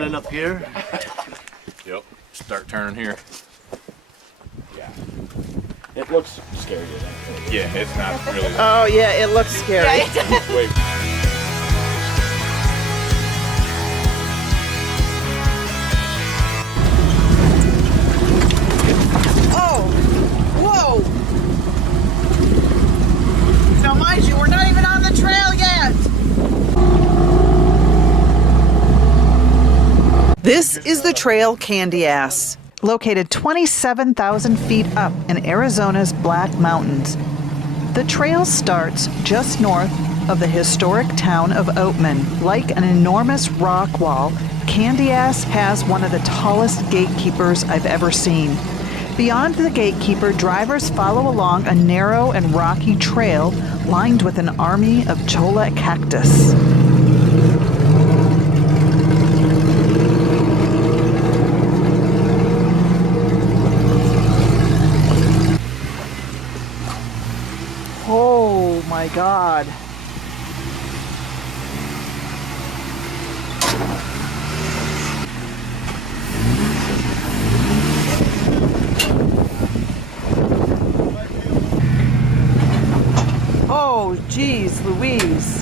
turning up here? Yep. Start turning here. Yeah. It looks scary, doesn't it? Yeah, it's not really. Oh yeah, it looks scary. Wait. Oh, whoa! Now mind you, we're not even on the trail yet. This is the trail Candy Ass, located 27,000 feet up in Arizona's Black Mountains. The trail starts just north of the historic town of Oatman. Like an enormous rock wall, Candy Ass has one of the tallest gatekeepers I've ever seen. Beyond the gatekeeper, drivers follow along a narrow and rocky trail lined with an army of cholla cactus. Oh my God. Oh, geez, Louise.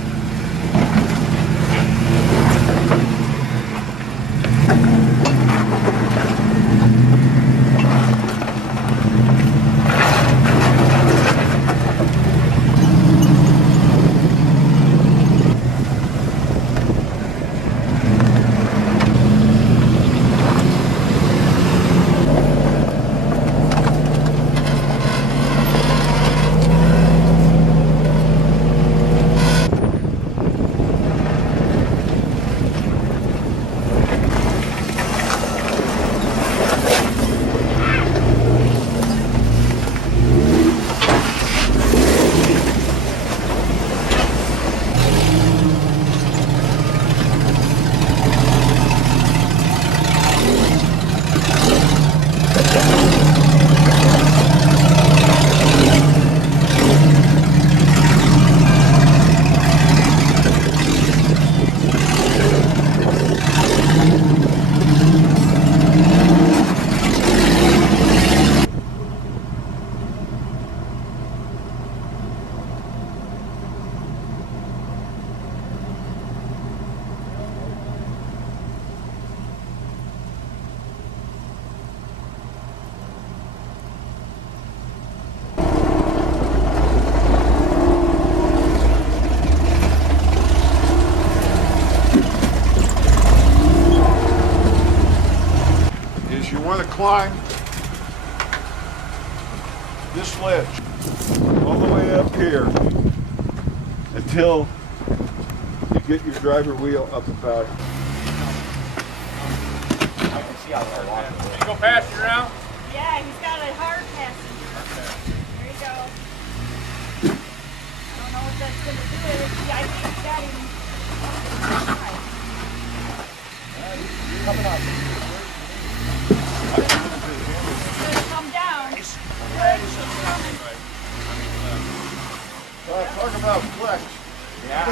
Climb this ledge all the way up here until you get your driver wheel up about. I can see how they're walking. Can you go passenger now? Yeah, he's got a hard passenger. There you go. I don't know what that's going to do. I think he's got him. Coming up. Come down. Good, she's coming. Talk about flex. Yeah.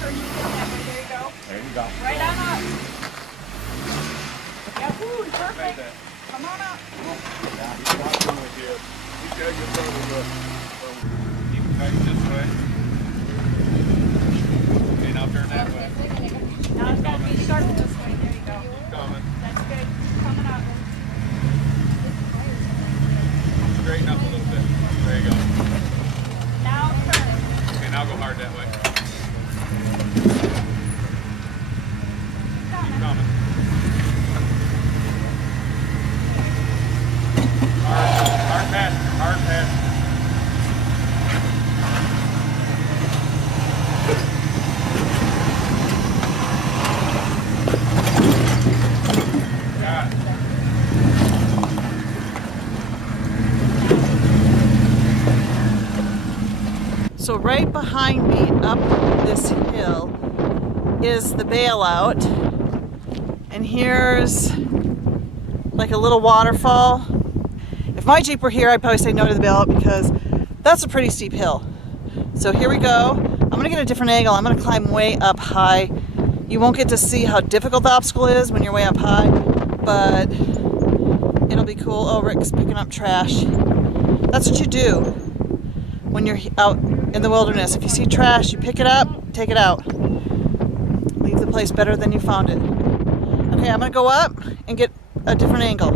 Turn you that way. There you go. There you go. Right on up. Yahoo! Perfect. Come on up. Yeah, he's walking with you. He's got to get over Keep back this way. Okay, now turn that way. Now it's got to be sharp this way. There you go. Coming. That's good. Coming up. Straighten up a little bit. There you go. Now turn. Okay, now go hard that way. Keep coming. Hard pass. Hard pass. So right behind me up this hill is the Bailout, and here's like a little waterfall. If my Jeep were here, I'd probably say no to the Bailout because that's a pretty steep hill. So here we go. I'm gonna get a different angle. I'm gonna climb way up high. You won't get to see how difficult the obstacle is when you're way up high, but it'll be cool. Oh, Rick's picking up trash. That's what you do when you're out in the wilderness. If you see trash, you pick it up, take it out. Leave the place better than you found it. Okay, I'm gonna go up and get a different angle.